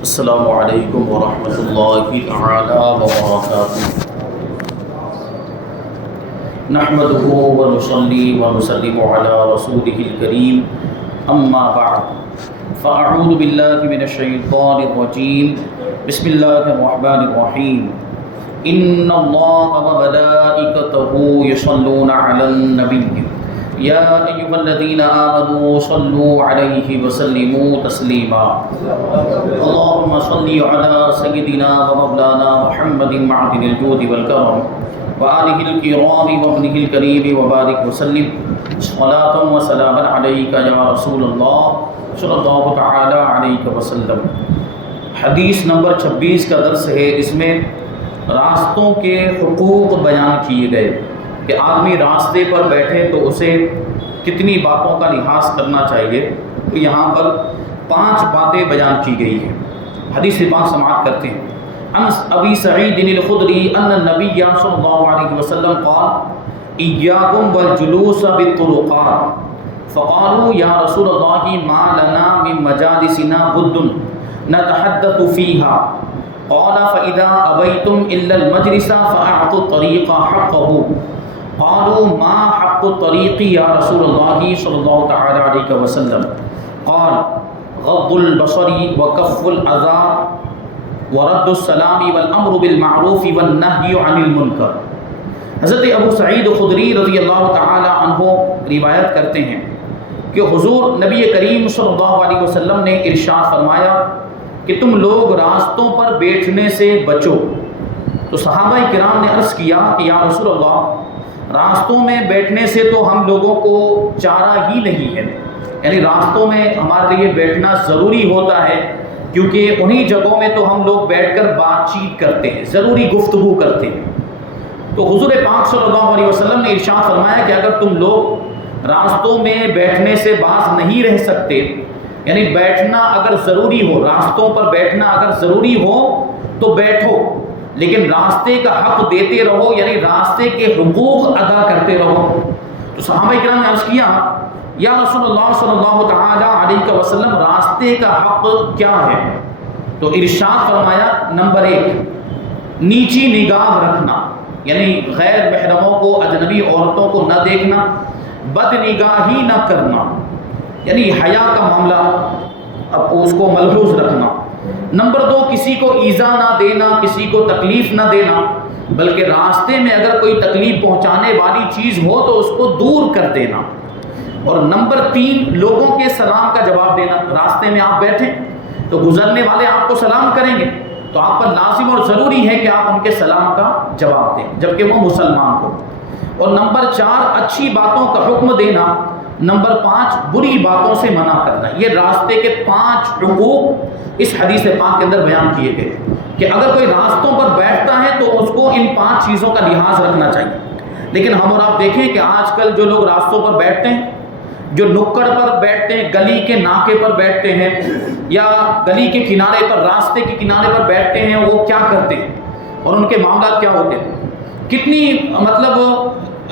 السلام علیکم ورحمۃ اللہ تعالی وبرکاتہ۔ نحمده ونصلي ونسلم على رسوله الكريم اما بعد فاعوذ باللہ من الشیطان الرجیم بسم اللہ الرحمن الرحیم ان اللہ وملائکته یصلون علی النبی یا ایھا الذین آمنوا صلوا علیہ وسلموا تسلیما اللهم صل علی سیدنا ومولانا محمد معدن الجود والکرم وآلہ الکرام وابنہ الکریم وبارک وسلم صلاۃ وسلاما علیک یا رسول اللہ صلی اللہ تعالی علیہ وسلم۔ حدیث نمبر 26 کا درس ہے۔ اس میں راستوں کے حقوق بیان کیے گئے کہ آدمی راستے پر بیٹھے تو اسے کتنی باتوں کا لحاظ کرنا چاہیے۔ تو یہاں پر 5 باتیں بیان کی گئی ہیں۔ حدیث پاک سماعت کرتے ہیں۔ عن ابی سعید الخدری ان النبی صلی اللہ علیہ وسلم قال ایاکم والجلوس بالطرقات فقالوا یا رسول اللہ ما لنا من مجالسنا بد نتحدث فيها قال فإذا أبيتم إلا المجلس فأعطوا الطريق حقه قالوا ما حق الطريق يا رسول الله صلى الله تعالى عليه وسلم قال غض البصر وكف الأذى ورد السلام والأمر بالمعروف والنهي عن المنكر۔ حضرت ابو سعید خدری رضی اللہ تعالی عنہ روایت کرتے ہیں کہ حضور نبی کریم صلی اللہ علیہ وسلم نے ارشاد فرمایا کہ تم لوگ راستوں پر بیٹھنے سے بچو۔ تو صحابہ کرام نے عرض کیا کہ یا رسول اللہ راستوں میں بیٹھنے سے تو ہم لوگوں کو چارہ ہی نہیں ہے، یعنی راستوں میں ہمارے لیے بیٹھنا ضروری ہوتا ہے کیونکہ انہی جگہوں میں تو ہم لوگ بیٹھ کر بات چیت کرتے ہیں، ضروری گفتگو کرتے ہیں۔ تو حضور پاک صلی اللہ علیہ وسلم نے ارشاد فرمایا کہ اگر تم لوگ راستوں میں بیٹھنے سے باز نہیں رہ سکتے، یعنی بیٹھنا اگر ضروری ہو، راستوں پر بیٹھنا اگر ضروری ہو تو بیٹھو، لیکن راستے کا حق دیتے رہو، یعنی راستے کے حقوق ادا کرتے رہو۔ تو صحابہ کرام نے عرض کیا یا رسول اللہ صلی اللہ تعالی علیہ وسلم راستے کا حق کیا ہے؟ تو ارشاد فرمایا نمبر 1 نیچی نگاہ رکھنا، یعنی غیر محرموں کو، اجنبی عورتوں کو نہ دیکھنا، بد نگاہی نہ کرنا، یعنی حیا کا معاملہ اب اس کو ملحوظ رکھنا۔ نمبر 2 کسی کو ایذا نہ دینا، کسی کو تکلیف نہ دینا، بلکہ راستے میں اگر کوئی تکلیف پہنچانے والی چیز ہو تو اس کو دور کر دینا۔ اور نمبر 3 لوگوں کے سلام کا جواب دینا۔ راستے میں آپ بیٹھیں تو گزرنے والے آپ کو سلام کریں گے تو آپ پر لازم اور ضروری ہے کہ آپ ان کے سلام کا جواب دیں جبکہ وہ مسلمان ہو۔ اور نمبر 4 اچھی باتوں کا حکم دینا۔ نمبر 5 بری باتوں سے منع کرنا۔ یہ راستے کے 5 حقوق اس حدیث پاک کے اندر بیان کیے گئے کہ اگر کوئی راستوں پر بیٹھتا ہے تو اس کو ان 5 چیزوں کا لحاظ رکھنا چاہیے۔ لیکن ہم اور آپ دیکھیں کہ آج کل جو لوگ راستوں پر بیٹھتے ہیں، جو نکڑ پر بیٹھتے ہیں، گلی کے ناکے پر بیٹھتے ہیں یا گلی کے کنارے پر، راستے کے کنارے پر بیٹھتے ہیں، وہ کیا کرتے ہیں اور ان کے معاملات کیا ہوتے ہیں؟ کتنی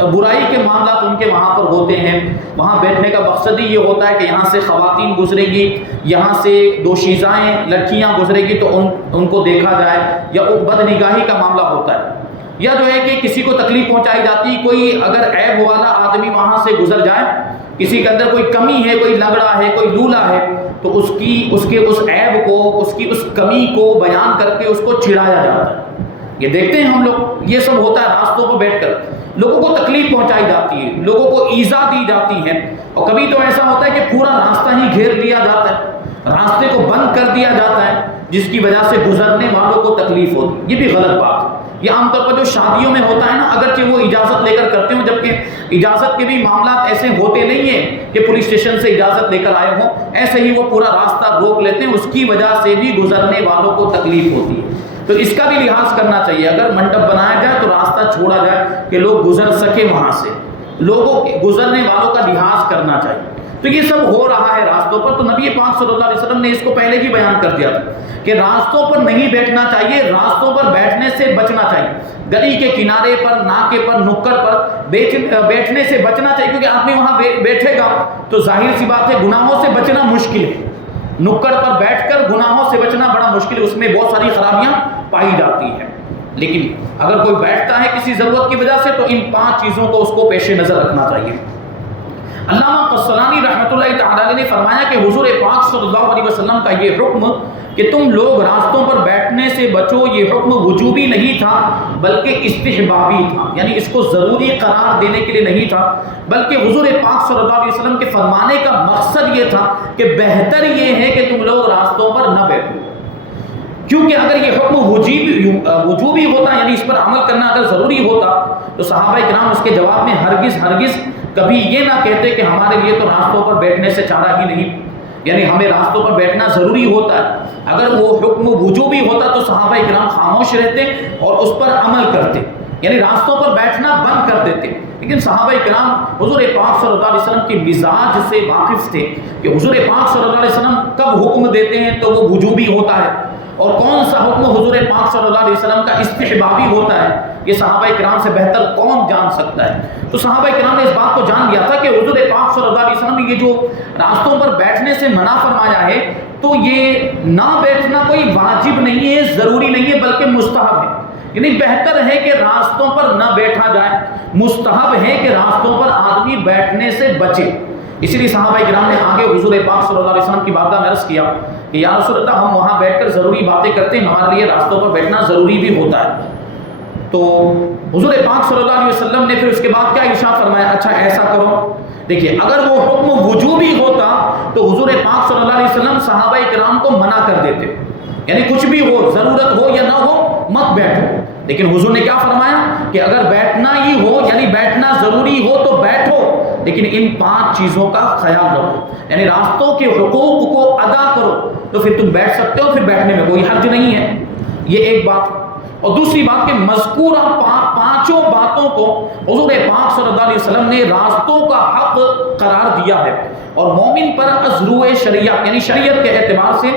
برائی کے معاملات ان کے وہاں پر ہوتے ہیں۔ وہاں بیٹھنے کا مقصد ہی یہ ہوتا ہے کہ یہاں سے خواتین گزرے گی، یہاں سے دوشیزائیں لڑکیاں گزرے گی تو ان کو دیکھا جائے، یا وہ بد نگاہی کا معاملہ ہوتا ہے، یا جو ہے کہ کسی کو تکلیف پہنچائی جاتی، کوئی اگر عیب والا آدمی وہاں سے گزر جائے، کسی کے اندر کوئی کمی ہے، کوئی لنگڑا ہے، کوئی لولا ہے، تو اس کے اس عیب کو، اس کمی کو بیان کر کے اس کو چڑھایا جاتا ہے۔ یہ دیکھتے ہیں ہم لوگ، یہ سب ہوتا ہے راستوں پر بیٹھ کر، لوگوں کو تکلیف پہنچائی جاتی ہے، لوگوں کو ایذا دی جاتی ہے، اور کبھی تو ایسا ہوتا ہے کہ پورا راستہ ہی گھیر لیا جاتا ہے، راستے کو بند کر دیا جاتا ہے، جس کی وجہ سے گزرنے والوں کو تکلیف ہوتی۔ یہ بھی غلط بات ہے۔ یہ عام طور پر جو شادیوں میں ہوتا ہے نا، اگرچہ وہ اجازت لے کر کرتے ہوں، جبکہ اجازت کے بھی معاملات ایسے ہوتے نہیں ہیں کہ پولیس اسٹیشن سے اجازت لے کر آئے ہوں، ایسے ہی وہ پورا راستہ روک لیتے ہیں، اس کی وجہ سے بھی گزرنے والوں کو تکلیف ہوتی ہے۔ تو اس کا بھی لحاظ کرنا چاہیے، اگر منڈپ بنایا جائے تو راستہ چھوڑا جائے کہ لوگ گزر سکے، وہاں سے لوگوں کے گزرنے والوں کا لحاظ کرنا چاہیے۔ تو یہ سب ہو رہا ہے راستوں پر۔ تو نبی پاک صلی اللہ علیہ وسلم نے اس کو پہلے ہی بیان کر دیا تھا کہ راستوں پر نہیں بیٹھنا چاہیے، راستوں پر بیٹھنے سے بچنا چاہیے، گلی کے کنارے پر، ناکے پر، نکڑ پر بیٹھنے سے بچنا چاہیے، کیونکہ آدمی وہاں بیٹھے گا تو ظاہر سی بات ہے گناہوں سے بچنا مشکل ہے، نکڑ پر بیٹھ کر گناہوں سے بچنا بڑا مشکل ہے، اس میں بہت ساری خرابیاں پائی جاتی ہیں، لیکن اگر کوئی بیٹھتا ہے کسی ضرورت کی وجہ سے تو ان 5 چیزوں کو اس کو پیش نظر رکھنا چاہیے۔ علامہ قسطلانی رحمۃ اللہ تعالی علیہ نے فرمایا کہ حضور پاک صلی اللہ علیہ وسلم کا یہ حکم کہ تم لوگ راستوں پر بیٹھنے سے بچو، یہ حکم وجوبی نہیں تھا بلکہ استحبابی تھا، یعنی اس کو ضروری قرار دینے کے لیے نہیں تھا، بلکہ حضور پاک صلی اللہ علیہ وسلم کے فرمانے کا مقصد یہ تھا کہ بہتر یہ ہے کہ تم لوگ راستوں پر نہ بیٹھو، کیونکہ اگر یہ حکم وجوبی ہوتا، یعنی اس پر عمل کرنا اگر ضروری ہوتا، تو صحابہ کرام اس کے جواب میں ہرگز کبھی یہ نہ کہتے کہ ہمارے لیے تو راستوں پر بیٹھنے سے چارہ ہی نہیں، یعنی ہمیں راستوں پر بیٹھنا ضروری ہوتا ہے۔ اگر وہ حکم وجوبی ہوتا تو صحابہ کرام خاموش رہتے اور اس پر عمل کرتے، یعنی راستوں پر بیٹھنا بند کر دیتے، لیکن صحابہ کرام حضور پاک صلی اللہ علیہ وسلم کے مزاج سے واقف تھے کہ حضور پاک صلی اللہ علیہ وسلم کب حکم دیتے ہیں تو وہ وجوبی ہوتا ہے، اور کون سا حکم حضور پاک صلی اللہ علیہ وسلم کا استحبابی ہوتا ہے، یہ صحابہ کرام سے بہتر کون جان سکتا ہے۔ تو صحابہ کرام نے اس بات کو جان لیا تھا کہ حضور پاک صلی اللہ علیہ وسلم نے یہ جو راستوں پر بیٹھنے سے منع فرمایا ہے، تو یہ نہ بیٹھنا کوئی واجب نہیں ہے، ضروری نہیں ہے، بلکہ مستحب ہے، یعنی بہتر ہے کہ راستوں پر نہ بیٹھا جائے، مستحب ہے کہ راستوں پر آدمی بیٹھنے سے بچے۔ اسی لیے صحابہ کرام نے آگے حضور پاک صلی اللہ علیہ وسلم کی بارگاہ میں عرض کیا کہ یا رسول اللہ، ہم وہاں بیٹھ کر ضروری باتیں کرتے ہیں، ہمارے لیے راستوں پر بیٹھنا ضروری بھی ہوتا ہے۔ تو حضور پاک صلی اللہ علیہ وسلم نے پھر اس کے بعد کیا ارشاد فرمایا، اچھا ایسا کرو، دیکھیے اگر وہ حکم وجوبی ہوتا تو حضور پاک صلی اللہ علیہ وسلم صحابہ کرام کو منع کر دیتے، یعنی کچھ بھی ہو، ضرورت ہو یا نہ ہو، مت بیٹھو، لیکن حضور نے کیا فرمایا کہ اگر بیٹھنا ہی ہو، یعنی بیٹھنا ضروری ہو تو بیٹھو، لیکن ان 5 چیزوں کا خیال رکھو، یعنی راستوں کے حقوق کو ادا کرو، تو پھر تم بیٹھ سکتے ہو، پھر بیٹھنے میں کوئی حرج نہیں ہے۔ یہ ایک بات، اور دوسری بات کہ مذکورہ 5 باتوں کو حضور پاک صلی اللہ علیہ وسلم نے راستوں کا حق قرار دیا ہے، اور مومن پر ازروع شریعت یعنی شریعت کے اعتبار سے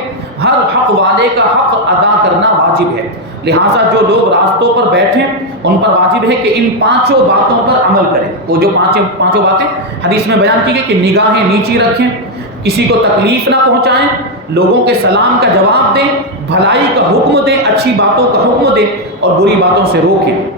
ہر حق والے کا حق ادا کرنا واجب ہے، لہٰذا جو لوگ راستوں پر بیٹھیں ان پر واجب ہے کہ ان 5 باتوں پر عمل کریں۔ وہ جو پانچوں باتیں حدیث میں بیان کی گئی کہ نگاہیں نیچی رکھیں، کسی کو تکلیف نہ پہنچائیں، لوگوں کے سلام کا جواب دیں، بھلائی کا حکم دیں، اچھی باتوں کا حکم دیں، اور بری باتوں سے روکیں۔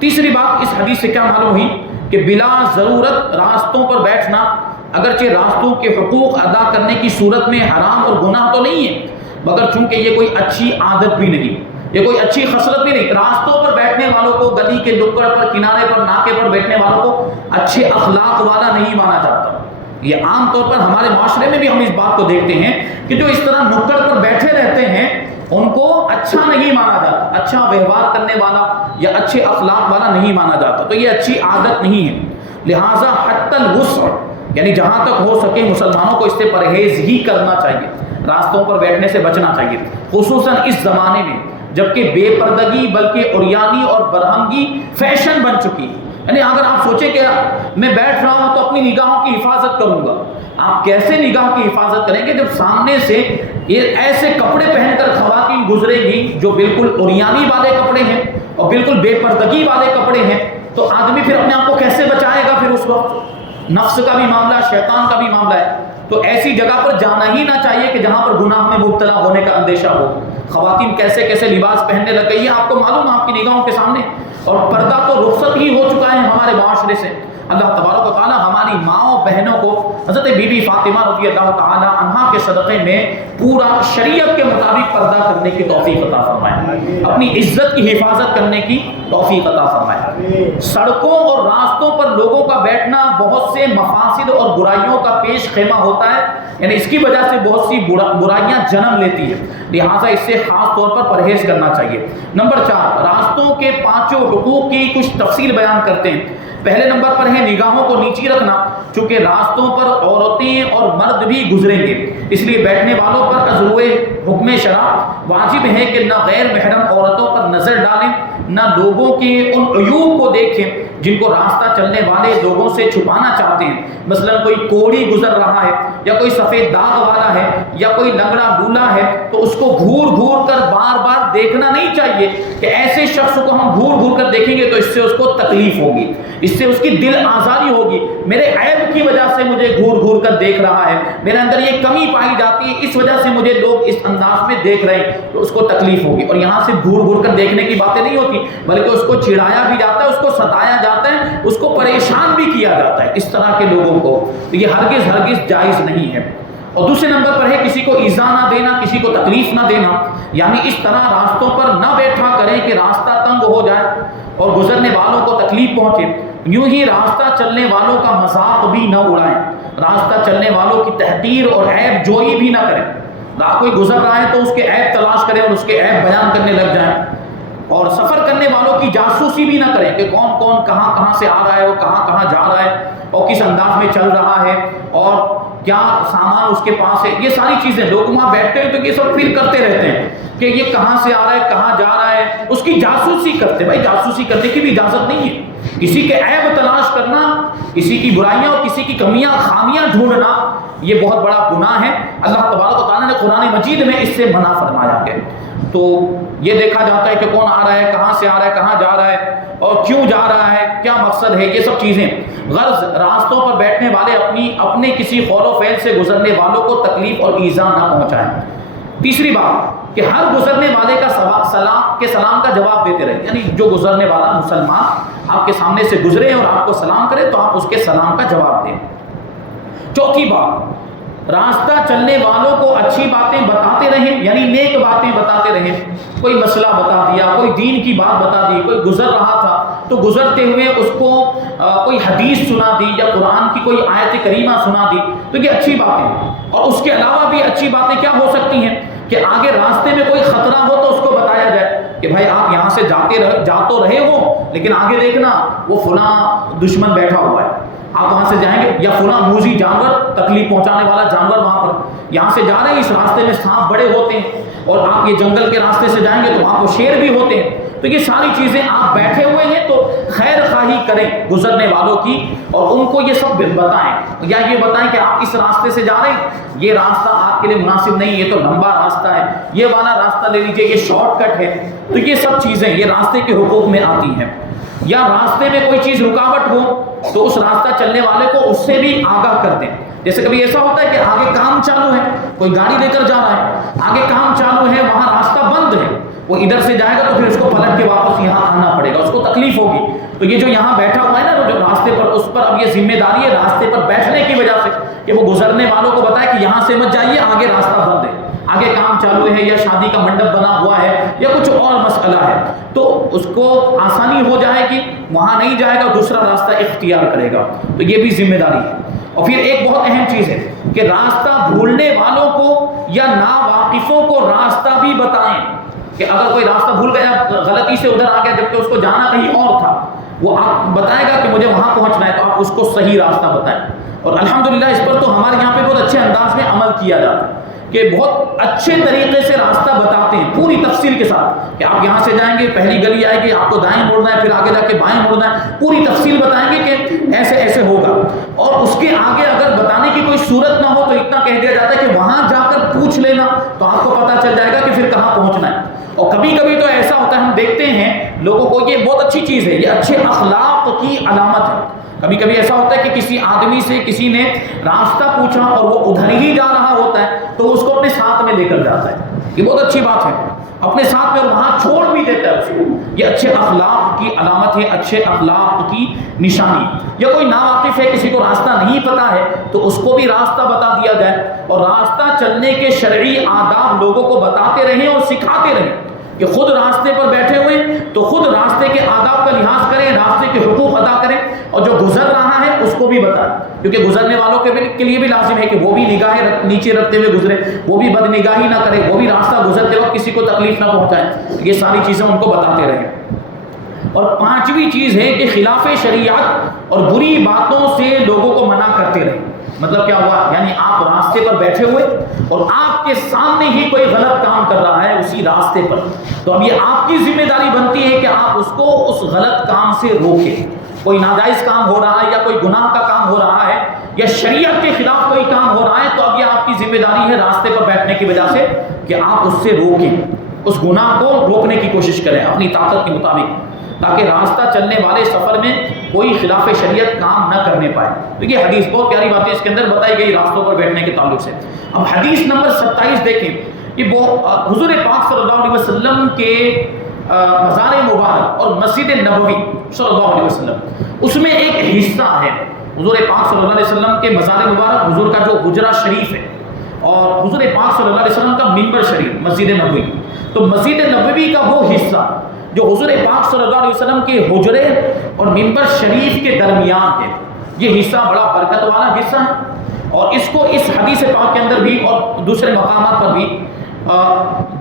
تیسری بات اس حدیث سے کیا معلوم ہوئی کہ بلا ضرورت راستوں پر بیٹھنا اگرچہ راستوں کے حقوق ادا کرنے کی صورت میں حرام اور گناہ تو نہیں ہے، مگر چونکہ یہ کوئی اچھی عادت بھی نہیں، یہ کوئی اچھی خصلت بھی نہیں۔ راستوں پر بیٹھنے والوں کو، گلی کے نکڑ پر، کنارے پر، ناکے پر بیٹھنے والوں کو اچھے اخلاق والا نہیں مانا جاتا۔ یہ عام طور پر ہمارے معاشرے میں بھی ہم اس بات کو دیکھتے ہیں کہ جو اس طرح نکڑ پر بیٹھے رہتے ہیں ان کو اچھا نہیں مانا جاتا، اچھا ویوہار کرنے والا یا اچھے اخلاق والا نہیں مانا جاتا، تو یہ اچھی عادت نہیں ہے۔ لہٰذا حتی الوسع، یعنی جہاں تک ہو سکے مسلمانوں کو اس سے پرہیز ہی کرنا چاہیے، راستوں پر بیٹھنے سے بچنا چاہیے، خصوصاً اس زمانے میں جبکہ بے پردگی بلکہ عریانی اور برہنگی فیشن بن چکی ہے۔ یعنی اگر آپ سوچیں کہ میں بیٹھ رہا ہوں تو اپنی نگاہوں کی حفاظت کروں گا، آپ کیسے نگاہ کی حفاظت کریں گے جب سامنے سے یہ ایسے کپڑے پہن کر خواتین گزرے گی جو بالکل عریانی والے کپڑے ہیں اور بالکل بے پردگی والے کپڑے ہیں، تو آدمی پھر اپنے آپ کو کیسے بچائے گا؟ پھر اس وقت نفس کا بھی معاملہ، شیطان کا بھی معاملہ ہے، تو ایسی جگہ پر جانا ہی نہ چاہیے کہ جہاں پر گناہ میں مبتلا ہونے کا اندیشہ ہو۔ خواتین کیسے کیسے لباس پہننے لگ گئی ہیں، آپ کو معلوم ہے آپ کی نگاہوں کے سامنے، اور پردہ تو رخصت ہی ہو چکا ہے ہمارے معاشرے سے۔ اللہ تبارک و تعالی ہماری ماؤں بہنوں کو حضرت بی بی فاطمہ رضی اللہ تعالی عنہا کے صدقے میں پورا شریعت کے مطابق پردہ کرنے کی توفیق عطا فرمائے، اپنی عزت کی حفاظت کرنے کی توفیق عطا فرمائے۔ سڑکوں اور راستوں پر لوگوں کا بیٹھنا بہت سے مفاسد اور برائیوں کا پیش خیمہ ہوتا ہے، یعنی اس کی وجہ سے بہت سی برائیاں جنم لیتی ہے، لہٰذا اس سے خاص طور پر پرہیز کرنا چاہیے۔ نمبر 4، راستوں کے 5 حقوق کی کچھ تفصیل بیان کرتے ہیں۔ پہلے نمبر پر ہے نگاہوں کو نیچی رکھنا، چونکہ راستوں پر عورتیں اور مرد بھی گزریں گے، اس لیے بیٹھنے والوں پر ازروع حکم شرع واجب ہے کہ نہ غیر محرم عورتوں پر نظر ڈالیں، نہ لوگوں کے ان عیوب کو دیکھیں جن کو راستہ چلنے والے لوگوں سے چھپانا چاہتے ہیں، مثلا کوئی کوڑی گزر رہا ہے یا کوئی سفید داغ والا ہے یا کوئی لنگڑا لولا ہے تو اس کو گھور گھور کر بار بار دیکھنا نہیں چاہیے کہ ایسے شخص کو ہم گھور گھور کر دیکھیں گے تو اس سے اس کو تکلیف ہوگی، اس سے اس کی دل آزاری ہوگی، میرے عیب کی وجہ سے مجھے گھور گھور کر دیکھ رہا ہے، میرے اندر یہ کمی پائی جاتی ہے، اس وجہ سے مجھے لوگ اس انداز میں دیکھ رہے ہیں، تو اس کو تکلیف ہوگی۔ اور یہاں سے گھور گھور کر دیکھنے کی باتیں نہیں ہوتی، بلکہ اس کو چڑھایا بھی جاتا ہے، اس کو ستایا جاتا ہے، اس کو پریشان بھی کیا جاتا ہے اس طرح کے لوگوں کو، تو یہ ہرگز جائز نہیں ہے۔ اور دوسرے نمبر پر ہے کسی کو ایذا نہ دینا، کسی کو تکلیف نہ دینا، یعنی اس طرح راستوں پر نہ بیٹھا کریں کہ راستہ تنگ ہو جائے اور گزرنے والوں کو تکلیف پہنچے۔ یوں ہی راستہ چلنے والوں کا مذاق بھی نہ اڑائیں، راستہ چلنے والوں کی تحقیر اور عیب جوئی بھی نہ کریں۔ کوئی گزر رہا ہے تو اس کے عیب تلاش کریں اور اس کے عیب بیان کرنے لگ جائیں، اور سفر کرنے والوں کی جاسوسی بھی نہ کریں کہ کون کون کہاں کہاں سے آ رہا ہے، وہ کہاں کہاں جا رہا ہے اور کس انداز میں چل رہا ہے اور کیا سامان اس کے پاس ہے۔ یہ ساری چیزیں لوگ وہاں بیٹھتے ہیں تو یہ سب فیل کرتے رہتے ہیں کہ یہ کہاں سے آ رہا ہے، کہاں جا رہا ہے، اس کی جاسوسی کرتے۔ بھائی جاسوسی کرنے کی بھی اجازت نہیں ہے، کسی کے عیب تلاش کرنا، کسی کی برائیاں اور کسی کی کمیاں خامیاں ڈھونڈنا یہ بہت بڑا گناہ ہے۔ اللہ تبارک و تعالیٰ نے قرآن مجید میں اس سے منع فرمایا ہے۔ تو یہ دیکھا جاتا ہے کہ کون آ رہا ہے، کہاں سے آ رہا ہے، کہاں جا رہا ہے اور کیوں جا رہا ہے، کیا مقصد ہے، یہ سب چیزیں۔ غرض راستوں پر بیٹھنے والے اپنے کسی قول و فعل سے گزرنے والوں کو تکلیف اور ایذا نہ پہنچائیں۔ تیسری بات کہ ہر گزرنے والے کا سلام کا جواب دیتے رہیں، یعنی جو گزرنے والا مسلمان آپ کے سامنے سے گزرے اور آپ کو سلام کرے تو آپ اس کے سلام کا جواب دیں۔ چوتھی بات، راستہ چلنے والوں کو اچھی باتیں بتاتے رہیں، یعنی نیک باتیں بتاتے رہیں۔ کوئی مسئلہ بتا دیا، کوئی دین کی بات بتا دی، کوئی گزر رہا تھا تو گزرتے ہوئے اس کو کوئی حدیث سنا دی یا قرآن کی کوئی آیت کریمہ سنا دی، تو یہ اچھی باتیں ہیں۔ اور اس کے علاوہ بھی اچھی باتیں کیا ہو سکتی ہیں کہ آگے راستے میں کوئی خطرہ ہو تو اس کو بتایا جائے کہ بھائی آپ یہاں سے جا تو رہے ہو لیکن آگے دیکھنا وہ فلاں دشمن بیٹھا ہوا ہے، آپ وہاں سے جائیں گے، یا فلاں موذی جانور، تکلیف پہنچانے والا جانور وہاں پر، یہاں سے جا رہے ہیں، اس راستے میں سانپ بڑے ہوتے ہیں اور آپ یہ جنگل کے راستے سے جائیں گے تو وہاں کو شیر بھی ہوتے ہیں۔ تو یہ ساری چیزیں آپ بیٹھے ہوئے ہیں تو خیر خواہی کریں گزرنے والوں کی اور ان کو یہ سب بتائیں، یا یہ بتائیں کہ آپ اس راستے سے جا رہے ہیں، یہ راستہ آپ کے لیے مناسب نہیں، یہ تو لمبا راستہ ہے، یہ والا راستہ لے لیجئے، یہ شارٹ کٹ ہے۔ تو یہ سب چیزیں یہ راستے کے حقوق میں آتی ہیں۔ یا راستے میں کوئی چیز رکاوٹ ہو تو اس راستہ چلنے والے کو اس سے بھی آگاہ کر دیں۔ جیسے کبھی ایسا ہوتا ہے کہ آگے کام چالو ہے، کوئی گاڑی لے کر جا رہا ہے، آگے کام چالو ہے، وہاں راستہ بند ہے، وہ ادھر سے جائے گا تو پھر اس کو پلٹ کے واپس یہاں آنا پڑے گا، اس کو تکلیف ہوگی۔ تو یہ جو یہاں بیٹھا ہوا ہے نا جو راستے پر، اس پر اب یہ ذمہ داری ہے راستے پر بیٹھنے کی وجہ سے کہ وہ گزرنے والوں کو بتائے کہ یہاں سے مت جائیے، آگے راستہ بند ہے، آگے کام چالو ہے یا شادی کا منڈپ بنا ہوا ہے یا کچھ اور مسئلہ ہے، تو اس کو آسانی ہو جائے گی، وہاں نہیں جائے گا، دوسرا راستہ اختیار کرے گا۔ تو یہ بھی ذمہ داری ہے۔ اور پھر ایک بہت اہم چیز ہے کہ راستہ بھولنے والوں کو یا ناواقفوں کو راستہ بھی بتائیں، کہ اگر کوئی راستہ بھول گیا، غلطی سے ادھر آ گیا جبکہ اس کو جانا کہیں اور تھا، وہ آپ بتائے گا کہ مجھے وہاں پہنچنا ہے، تو آپ اس کو صحیح راستہ بتائیں۔ اور الحمدللہ اس پر تو ہمارے یہاں پہ بہت اچھے انداز میں عمل کیا جاتا ہے کہ بہت اچھے طریقے سے راستہ بتاتے ہیں پوری تفصیل کے ساتھ کہ آپ یہاں سے جائیں گے، پہلی گلی آئے گی، آپ کو دائیں مڑنا ہے، پھر آگے جا کے بائیں مڑنا ہے، پوری تفصیل بتائیں گے کہ ایسے ایسے ہوگا۔ اور اس کے آگے اگر بتانے کی کوئی صورت نہ ہو تو اتنا کہہ دیا جاتا ہے کہ وہاں جا کر پوچھ لینا تو آپ کو پتہ چل جائے گا کہ پھر کہاں پہنچنا ہے۔ اور کبھی کبھی تو ایسا ہوتا ہے، ہم دیکھتے ہیں لوگوں کو، یہ بہت اچھی چیز ہے، یہ اچھے اخلاق کی علامت ہے۔ کبھی کبھی ایسا ہوتا ہے کہ کسی آدمی سے کسی نے راستہ پوچھا اور وہ ادھر ہی جا رہا ہوتا ہے تو اس کو اپنے ساتھ میں لے کر جاتا ہے، یہ بہت اچھی بات ہے، اپنے ساتھ میں اور وہاں چھوڑ بھی دیتا ہے اس کو، یہ اچھے اخلاق کی علامت ہے، اچھے اخلاق کی نشانی۔ یا کوئی ناواقف ہے، کسی کو راستہ نہیں پتا ہے تو اس کو بھی راستہ بتا دیا جائے، اور راستہ چلنے کے شرعی آداب لوگوں کو بتاتے رہیں اور سکھاتے رہیں کہ خود راستے پر بیٹھے ہوئے تو خود راستے کے آداب کا لحاظ کریں، راستے کے حقوق ادا کریں، اور جو گزر رہا ہے اس کو بھی بتائیں، کیونکہ گزرنے والوں کے لیے بھی لازم ہے کہ وہ بھی نگاہیں نیچے رکھتے ہوئے گزرے، وہ بھی بد نگاہی نہ کرے، وہ بھی راستہ گزرتے وقت کسی کو تکلیف نہ پہنچائے۔ یہ ساری چیزیں ان کو بتاتے رہیں۔ اور پانچویں چیز ہے کہ خلاف شریعت اور بری باتوں سے لوگوں کو منع کرتے رہیں۔ مطلب کیا ہوا، یعنی آپ راستے پر بیٹھے ہوئے اور آپ کے سامنے ہی کوئی غلط کام کر رہا ہے اسی راستے پر، تو اب یہ آپ کی ذمہ داری بنتی ہے کہ آپ اس کو اس غلط کام سے روکیں۔ کوئی ناجائز کام ہو رہا ہے یا کوئی گناہ کا کام ہو رہا ہے یا شریعت کے خلاف کوئی کام ہو رہا ہے تو اب یہ آپ کی ذمہ داری ہے راستے پر بیٹھنے کی وجہ سے کہ آپ اس سے روکیں۔ اس گناہ کو روکنے کی کوشش کریں اپنی طاقت کے مطابق، تاکہ راستہ چلنے والے سفر میں کوئی خلاف شریعت کام نہ کرنے پائے۔ دیکھیے حدیث بہت پیاری باتیں اس کے اندر بتائی گئی راستوں پر بیٹھنے کے تعلق سے۔ اب حدیث نمبر 27 دیکھیں، یہ حضور پاک صلی اللہ علیہ وسلم کے مزار مبارک اور مسجد نبوی صلی اللہ علیہ وسلم، اس میں ایک حصہ ہے حضور پاک صلی اللہ علیہ وسلم کے مزار مبارک، حضور کا جو حجرہ شریف ہے، اور حضور پاک صلی اللہ علیہ وسلم کا منبر شریف مسجد نبوی۔ تو مسجد نبوی کا وہ حصہ جو حضور پاک صلی اللہ علیہ وسلم کے حجرے اور منبر شریف کے درمیان ہے، یہ حصہ بڑا برکت والا حصہ ہے، اور اس کو اس حدیث پاک کے اندر بھی اور دوسرے مقامات پر بھی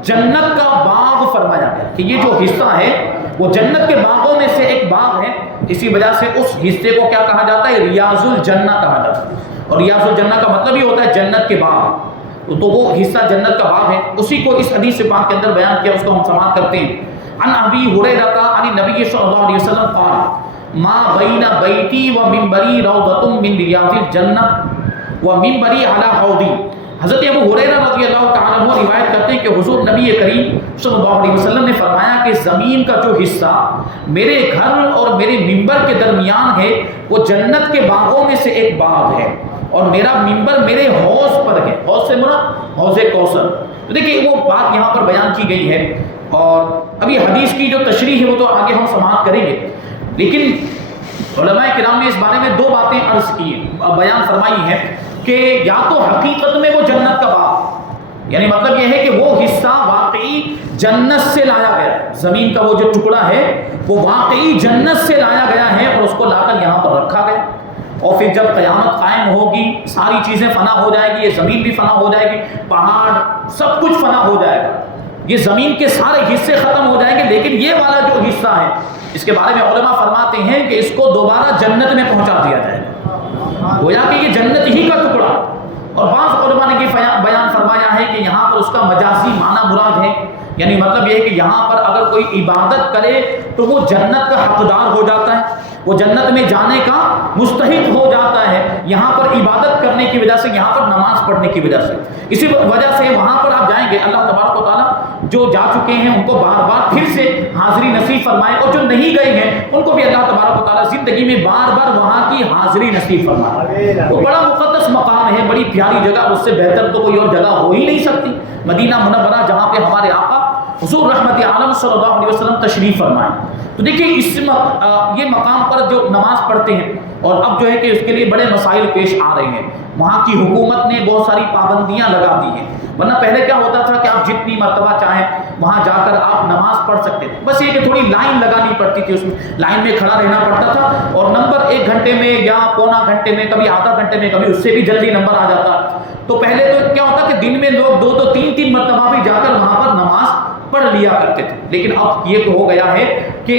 جنت کا باغ فرمایا گیا کہ یہ جو حصہ ہے وہ جنت کے باغوں میں سے ایک باغ ہے۔ اسی وجہ سے اس حصے کو کیا کہا جاتا ہے؟ ریاض الجنہ کہا جاتا ہے، اور ریاض الجنہ کا مطلب ہی ہوتا ہے جنت کے باغ، تو وہ حصہ جنت کا باغ ہے، اسی کو اس حدیث پاک کے اندر بیان کیا، اس کو ہم سماعت کرتے ہیں۔ عن ابی ہریرہ عن النبی صلی اللہ علیہ وسلم قال ما بین بیتی و منبری روضۃ من ریاض الجنہ و منبری علی حوضی۔ حضرت ابو ہریرہ رضی اللہ تعالیٰ عنہ روایت کرتے ہیں کہ حضور نبی کریم صلی اللہ علیہ وسلم نے فرمایا کہ زمین کا جو حصہ میرے گھر اور میرے منبر کے درمیان ہے وہ جنت کے باغوں میں سے ایک باغ ہے، اور میرا منبر میرے حوض پر ہے۔ حوض سے مراد حوض کوثر۔ تو دیکھیے وہ بات یہاں پر بیان کی گئی ہے، اور ابھی حدیث کی جو تشریح ہے وہ تو آگے ہم سماعت کریں گے، لیکن علماء کرام نے اس بارے میں دو باتیں عرض کی بیان فرمائی ہیں کہ یا تو حقیقت میں وہ جنت کا باغ، یعنی مطلب یہ ہے کہ وہ حصہ واقعی جنت سے لایا گیا، زمین کا وہ جو ٹکڑا ہے وہ واقعی جنت سے لایا گیا ہے اور اس کو لا کر یہاں پر رکھا گیا، اور پھر جب قیامت قائم ہوگی ساری چیزیں فنا ہو جائے گی، یہ زمین بھی فنا ہو جائے گی، پہاڑ سب کچھ فنا ہو جائے گا، یہ زمین کے سارے حصے ختم ہو جائیں گے، لیکن یہ والا جو حصہ ہے اس کے بارے میں علماء فرماتے ہیں کہ اس کو دوبارہ جنت میں پہنچا دیا جائے گا، گویا کہ یہ جنت ہی کا ٹکڑا۔ اور بعض علماء نے یہ بیان فرمایا ہے کہ یہاں پر اس کا مجازی معنی مراد ہے، یعنی مطلب یہ ہے کہ یہاں پر اگر کوئی عبادت کرے تو وہ جنت کا حقدار ہو جاتا ہے، وہ جنت میں جانے کا مستحق ہو جاتا ہے، یہاں پر عبادت کرنے کی وجہ سے، یہاں پر نماز پڑھنے کی وجہ سے۔ اسی وجہ سے وہاں پر آپ جائیں گے، اللہ تبارک و تعالیٰ جو جا چکے ہیں ان کو بار بار پھر سے حاضری نصیب فرمائے، اور جو نہیں گئے ہیں ان کو بھی اللہ تبارک و تعالیٰ زندگی میں بار بار وہاں کی حاضری نصیب فرمائے۔ وہ بڑا مقدس مقام ہے، بڑی پیاری جگہ، اس سے بہتر تو کوئی اور جگہ ہو ہی نہیں سکتی، مدینہ منورہ جہاں پہ ہمارے آقا حضور رحمت عالم صلی اللہ علیہ وسلم تشریف فرمائے۔ تو دیکھیے اس یہ مقام پر جو نماز پڑھتے ہیں، اور اب جو ہے کہ اس کے لیے بڑے مسائل پیش آ رہے ہیں، وہاں کی حکومت نے بہت ساری پابندیاں لگا دی ہیں، ورنہ پہلے کیا ہوتا تھا کہ آپ جتنی مرتبہ چاہیں وہاں جا کر آپ نماز پڑھ سکتے تھے، بس یہ کہ تھوڑی لائن لگانی پڑتی تھی، اس میں لائن میں کھڑا رہنا پڑتا تھا، اور نمبر 1 گھنٹے میں یا پونا گھنٹے میں، کبھی آدھا گھنٹے میں، کبھی اس سے بھی جلدی نمبر آ جاتا۔ تو پہلے تو کیا ہوتا کہ دن میں لوگ 2 3 مرتبہ بھی جا کر وہاں پر نماز پڑھ لیا کرتے تھے، لیکن اب یہ ہو گیا ہے کہ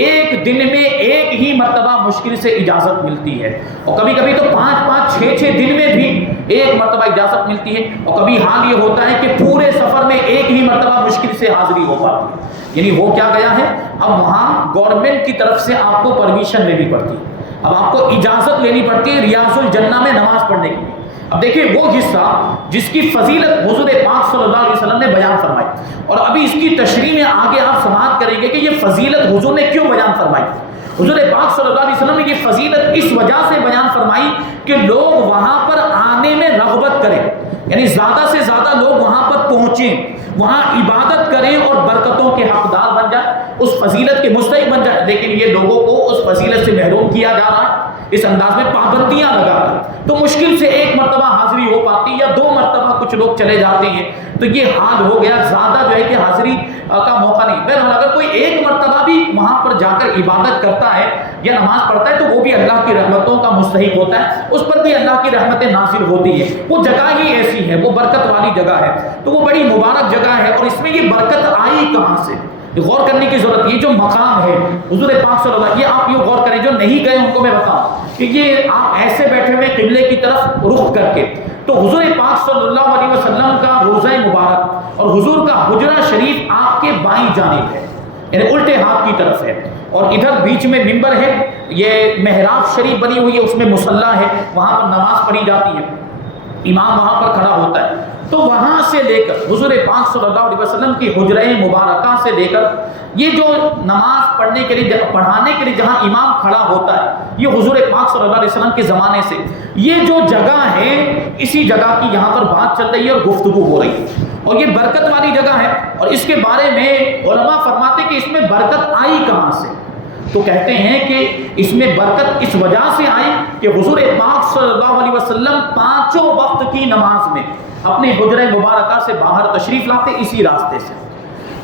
ایک دن میں ایک ہی مرتبہ مشکل سے اجازت ملتی ہے، اور کبھی کبھی تو 5 6 دن میں بھی ایک مرتبہ اجازت ملتی ہے، اور کبھی حال یہ ہوتا ہے کہ پورے سفر میں ایک ہی مرتبہ مشکل سے حاضری ہو پاتی ہے۔ یعنی ہو کیا گیا ہے، اب وہاں گورنمنٹ کی طرف سے آپ کو پرمیشن لینی پڑتی ہے، اب آپ کو اجازت لینی پڑتی ہے ریاض الجنہ میں نماز پڑھنے کی۔ اب دیکھیں وہ حصہ جس کی فضیلت حضور پاک صلی اللہ علیہ وسلم نے بیان فرمائی، اور ابھی اس کی تشریح میں آگے آپ سماعت کریں گے کہ یہ فضیلت حضور نے کیوں بیان فرمائی۔ حضور پاک صلی اللہ علیہ وسلم نے یہ فضیلت اس وجہ سے بیان فرمائی کہ لوگ وہاں پر آنے میں رغبت کریں، یعنی زیادہ سے زیادہ لوگ وہاں پر پہنچیں، وہاں عبادت کریں اور برکتوں کے حقدار بن جائیں، اس فضیلت کے مستحق بن جائیں، لیکن یہ لوگوں کو اس فضیلت سے محروم کیا جا رہا ہے اس انداز میں پابندیاں لگا کر، تو مشکل سے ایک مرتبہ حاضری ہو پاتی یا 2 مرتبہ کچھ لوگ چلے جاتے ہیں، تو یہ حال ہو گیا، زیادہ جو ہے کہ حاضری کا موقع نہیں۔ بہرحال اگر کوئی ایک مرتبہ بھی وہاں پر جا کر عبادت کرتا ہے یا نماز پڑھتا ہے تو وہ بھی اللہ کی رحمتوں کا مستحق ہوتا ہے، اس پر بھی اللہ کی رحمتیں نازل ہوتی ہے، وہ جگہ ہی ایسی ہے، وہ برکت والی جگہ ہے، تو وہ بڑی مبارک جگہ ہے، اور اس میں یہ برکت آئی کہاں سے، غور کرنے کی ضرورت۔ یہ جو مقام ہے حضور پاک صلی اللہ علیہ وسلم، یہ آپ یہ غور کریں، جو نہیں گئے ان کو میں بتاؤں کہ یہ آپ ایسے بیٹھے ہوئے قبلے کی طرف رخ کر کے، تو حضور پاک صلی اللہ علیہ وسلم کا روضہ مبارک اور حضور کا حجرہ شریف آپ کے بائیں جانب ہے، یعنی الٹے ہاتھ کی طرف ہے، اور ادھر بیچ میں منبر ہے، یہ محراب شریف بنی ہوئی ہے، اس میں مصلی ہے، وہاں پر نماز پڑھی جاتی ہے، امام وہاں پر کھڑا ہوتا ہے، تو وہاں سے لے کر حضور پاک صلی اللہ علیہ وسلم کی حجرہ مبارکہ سے لے کر یہ جو نماز پڑھنے کے لیے پڑھانے کے لیے جہاں امام کھڑا ہوتا ہے، یہ حضور پاک صلی اللہ علیہ وسلم کے زمانے سے یہ جو جگہ ہے، اسی جگہ کی یہاں پر بات چل رہی ہے اور گفتگو ہو رہی ہے، اور یہ برکت والی جگہ ہے۔ اور اس کے بارے میں علماء فرماتے کہ اس میں برکت آئی کہاں سے؟ تو کہتے ہیں کہ اس میں برکت اس وجہ سے آئی کہ حضور پاک صلی اللہ علیہ وسلم پانچوں وقت کی نماز میں اپنے حجرہ مبارکہ سے باہر تشریف لاتے، اسی راستے سے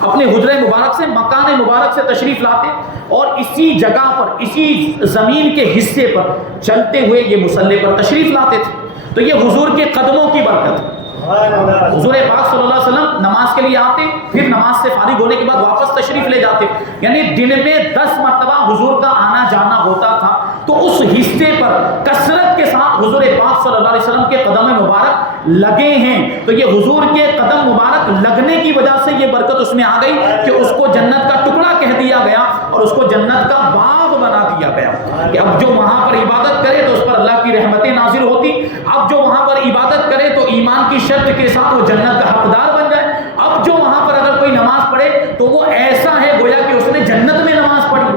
اپنے حجرہ مبارک سے، مکان مبارک سے تشریف لاتے، اور اسی جگہ پر، اسی زمین کے حصے پر چلتے ہوئے یہ مصلی پر تشریف لاتے تھے۔ تو یہ حضور کے قدموں کی برکت ہے۔ حضور پاک صلی اللہ علیہ وسلم نماز کے لیے آتے، پھر نماز سے فارغ ہونے کے بعد واپس تشریف لے جاتے، یعنی دن میں 10 مرتبہ حضور کا آنا جانا ہوتا تھا۔ تو اس حصے پر کثرت کے ساتھ حضور پاک صلی اللہ علیہ وسلم کے قدم مبارک لگے ہیں۔ تو یہ حضور کے قدم مبارک لگنے کی وجہ سے یہ برکت اس میں آ گئی کہ اس کو جنت کا ٹکڑا کہہ دیا گیا اور اس کو جنت کا باغ بنا دیا گیا کہ اب جو وہاں پر عبادت کرے تو اس پر اللہ کی رحمتیں نازل ہوتی، اب جو وہاں پر عبادت کرے تو ایمان کی شرط کے ساتھ وہ جنت کا حقدار بن جائے، اب جو وہاں پر اگر کوئی نماز پڑھے تو وہ ایسا ہے گویا کہ اس نے جنت میں نماز پڑھی۔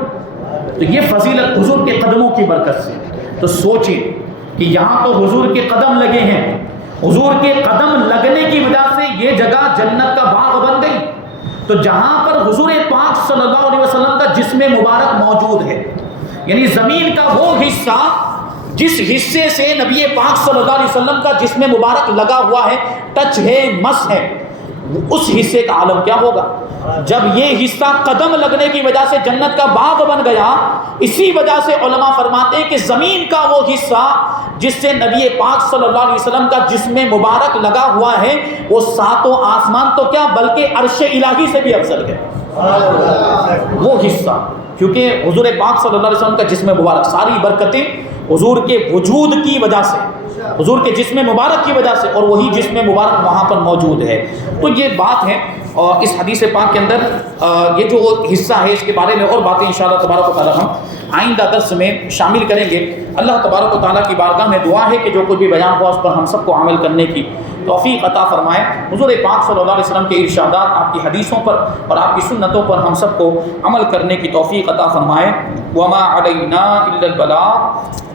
تو یہ فضیلت حضور کے قدموں کی برکت سے۔ تو سوچیں کہ یہاں تو حضور کے قدم لگے ہیں، حضور کے قدم لگنے کی وجہ سے یہ جگہ جنت کا باغ بن گئی۔ تو جہاں پر حضور پاک صلی اللہ علیہ وسلم کا جسم مبارک موجود ہے، یعنی زمین کا وہ حصہ جس حصے سے نبی پاک صلی اللہ علیہ وسلم کا جسم مبارک لگا ہوا ہے، ٹچ ہے، مس ہے، اس حصے کا عالم کیا ہوگا؟ جب یہ حصہ قدم لگنے کی وجہ سے جنت کا باغ بن گیا، اسی وجہ سے علماء فرماتے ہیں کہ زمین کا وہ حصہ جس سے نبی پاک صلی اللہ علیہ وسلم کا جسم مبارک لگا ہوا ہے، وہ ساتوں آسمان تو کیا بلکہ عرش الہی سے بھی افضل ہے وہ حصہ، کیونکہ حضور پاک صلی اللہ علیہ وسلم کا جسم مبارک، ساری برکتیں حضور کے وجود کی وجہ سے، حضور کے جسم مبارک کی وجہ سے، اور وہی جسم مبارک وہاں پر موجود ہے۔ تو یہ بات ہے، اور اس حدیث پاک کے اندر یہ جو حصہ ہے اس کے بارے میں اور باتیں انشاءاللہ تبارک و تعالی ہم آئندہ درس میں شامل کریں گے۔ اللہ تبارک و تعالیٰ کی بارگاہ میں دعا ہے کہ جو کچھ بھی بیان ہوا اس پر ہم سب کو عمل کرنے کی توفیق عطا فرمائے۔ حضور پاک صلی اللہ علیہ وسلم کے ارشادات، آپ کی حدیثوں پر اور آپ کی سنتوں پر ہم سب کو عمل کرنے کی توفیق عطا فرمائے۔ وما علینا الا البلاغ۔